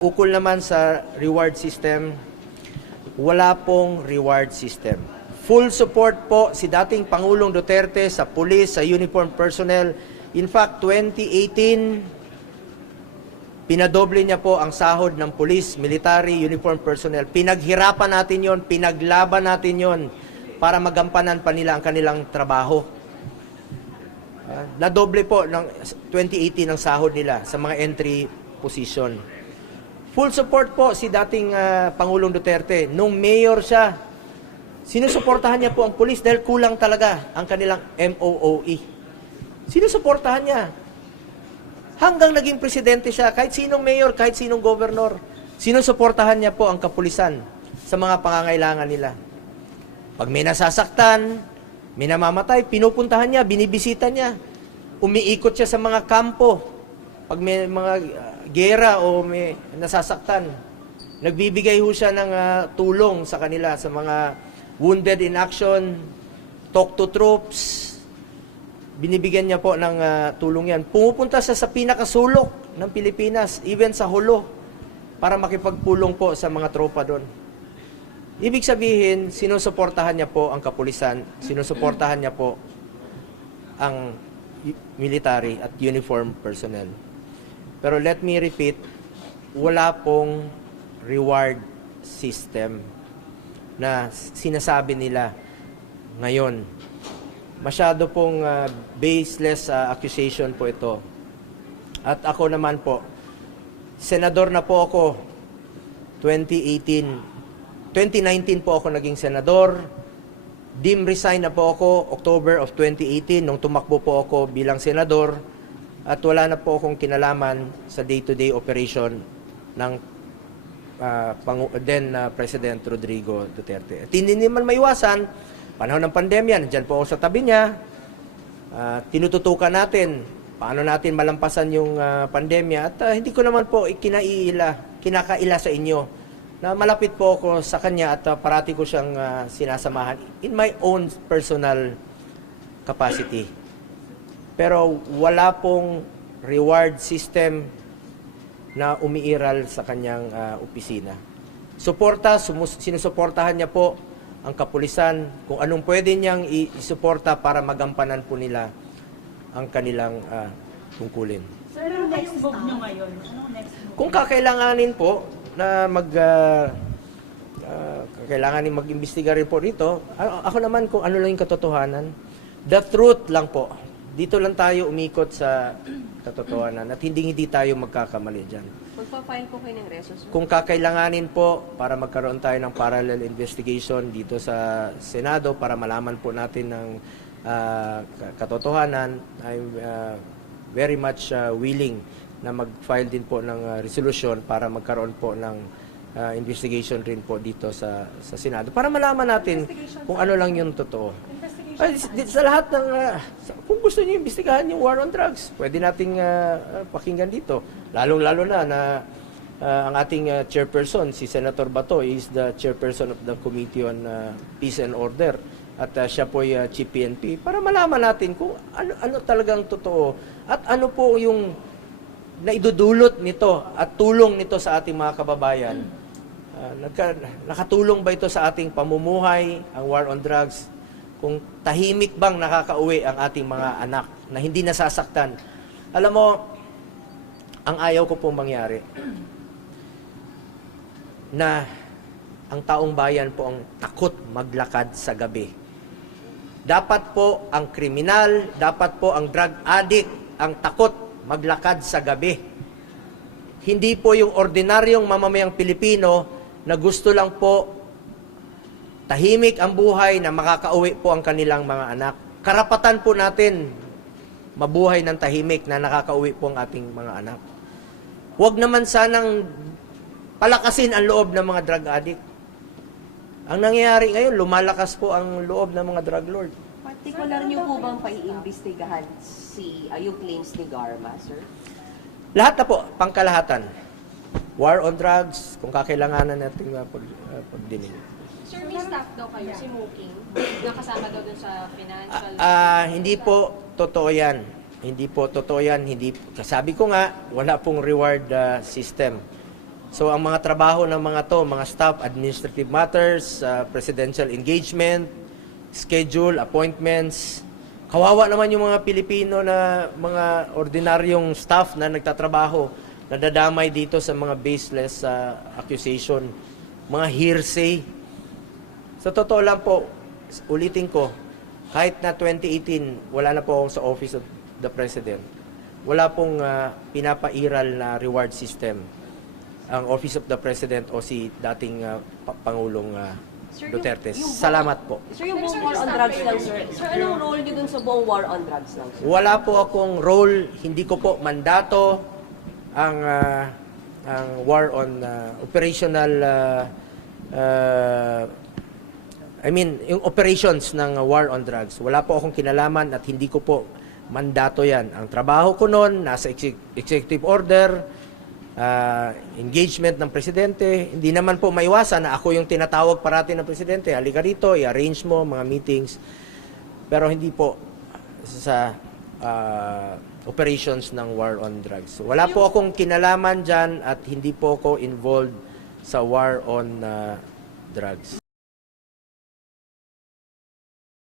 Ukol naman sa reward system, wala pong reward system. Full support po si dating Pangulong Duterte sa police, sa uniform personnel. In fact, 2018, pinadoble niya po ang sahod ng police, military, uniform personnel. Pinaghirapan natin yon, pinaglaban natin yon para magampanan pa nila ang kanilang trabaho. Ah, nadoble po ng 2018 ang sahod nila sa mga entry position. Full support po si dating ah, Pangulong Duterte. Nung mayor siya, sinusuportahan niya po ang pulis dahil kulang talaga ang kanilang MOOE. Sinusuportahan niya. Hanggang naging presidente siya, kahit sinong mayor, kahit sinong governor, sinusuportahan niya po ang kapulisan sa mga pangangailangan nila. Pag may nasasaktan, may namamatay, pinupuntahan niya, binibisita niya. Umiikot siya sa mga kampo. Pag may mga uh, gera o may nasasaktan, nagbibigay ho siya ng uh, tulong sa kanila, sa mga wounded in action, talk to troops, binibigyan niya po ng uh, tulong yan. Pumupunta siya sa pinakasulok ng Pilipinas, even sa hulo, para makipagpulong po sa mga tropa doon. Ibig sabihin, sinusuportahan niya po ang kapulisan, sinusuportahan niya po ang military at uniform personnel. Pero let me repeat, wala pong reward system na sinasabi nila ngayon. Masyado pong ah, baseless ah, accusation po ito. At ako naman po, senador na po ako 2018. 2019 po ako naging senador. Dim resign na po ako October of 2018 nung tumakbo po ako bilang senador at wala na po akong kinalaman sa day-to-day operation ng ah, Pangu- then ah, President Rodrigo Duterte. At hindi naman maiwasan, panahon ng pandemya, nandyan po ako sa tabi niya, Ah, tinututukan natin paano natin malampasan yung ah, pandemya at ah, hindi ko naman po ikinaiila, kinakaila sa inyo na malapit po ako sa kanya at ah, parati ko siyang ah, sinasamahan in my own personal capacity. Pero wala pong reward system na umiiral sa kanyang ah, opisina. Suporta, sumus- sinusuportahan niya po ang kapulisan kung anong pwede niyang isuporta para magampanan po nila ang kanilang ah, tungkulin. Sir, ano next move nyo ngayon? Anong next move? Kung kakailanganin po na mag ah, ah, kailanganin mag-imbestiga rin po rito, a- ako naman kung ano lang yung katotohanan, the truth lang po. Dito lang tayo umikot sa katotohanan at hindi hindi tayo magkakamali dyan. Magpa-file po kayo ng resos. Kung kakailanganin po para magkaroon tayo ng parallel investigation dito sa Senado para malaman po natin ng ka- katotohanan, I'm ah, very much ah, willing na mag-file din po ng ah, resolution para magkaroon po ng ah, investigation rin po dito sa sa Senado para malaman natin kung ano lang yung totoo. Ay, sa lahat ng, sa- kung gusto niyo imbestigahan yung war on drugs, pwede nating ah, pakinggan dito. Lalong-lalo na na ah, ang ating ah, chairperson, si Senator Bato, is the chairperson of the Committee on ah, Peace and Order. At ah, siya po ay ah, Chief PNP. Para malaman natin kung ano, ano talagang totoo at ano po yung naidudulot nito at tulong nito sa ating mga kababayan. Ah, nagka, nakatulong ba ito sa ating pamumuhay, ang war on drugs? Kung tahimik bang nakakauwi ang ating mga anak na hindi nasasaktan? Alam mo, ang ayaw ko pong mangyari na ang taong bayan po ang takot maglakad sa gabi. Dapat po ang kriminal, dapat po ang drug addict ang takot maglakad sa gabi. Hindi po yung ordinaryong mamamayang Pilipino na gusto lang po tahimik ang buhay na makakauwi po ang kanilang mga anak. Karapatan po natin mabuhay ng tahimik na nakakauwi po ang ating mga anak. Huwag naman sanang palakasin ang loob ng mga drug addict. Ang nangyayari ngayon, lumalakas po ang loob ng mga drug lord. Particular niyo po bang paiimbestigahan si uh, yung claims ni Garma, sir? Lahat na po, pangkalahatan. War on drugs, kung kakailanganan natin uh, pag, uh, pagdinig. Sir, may staff daw kayo, si Mooking, nakasama daw dun sa financial... Ah, hindi po totoo yan. Hindi po totoo yan. Hindi, sabi ko nga, wala pong reward ah, system. So ang mga trabaho ng mga to, mga staff, administrative matters, uh, presidential engagement, schedule, appointments. Kawawa naman yung mga Pilipino na mga ordinaryong staff na nagtatrabaho, nadadamay dito sa mga baseless uh, accusation, mga hearsay. Sa totoo lang po, ulitin ko, kahit na 2018, wala na po akong sa Office of the President, wala pong uh, pinapairal na reward system ang Office of the President o si dating uh, Pa- Pangulong uh, Sir, yung- Duterte. yung buong- Salamat po. Sir, yung buong war on drugs lang, sir. Sir, anong role niyo dun sa buong war on drugs lang, sir? Wala po akong role, hindi ko po mandato ang uh, ang war on uh, operational uh, uh, I mean, yung operations ng war on drugs. Wala po akong kinalaman at hindi ko po mandato yan. Ang trabaho ko noon, nasa exec- executive order, uh, engagement ng presidente. Hindi naman po maiwasan na ako yung tinatawag parati ng presidente. Halika rito, i-arrange mo mga meetings. Pero hindi po sa uh, operations ng war on drugs. Wala po akong kinalaman dyan at hindi po ako involved sa war on uh, drugs.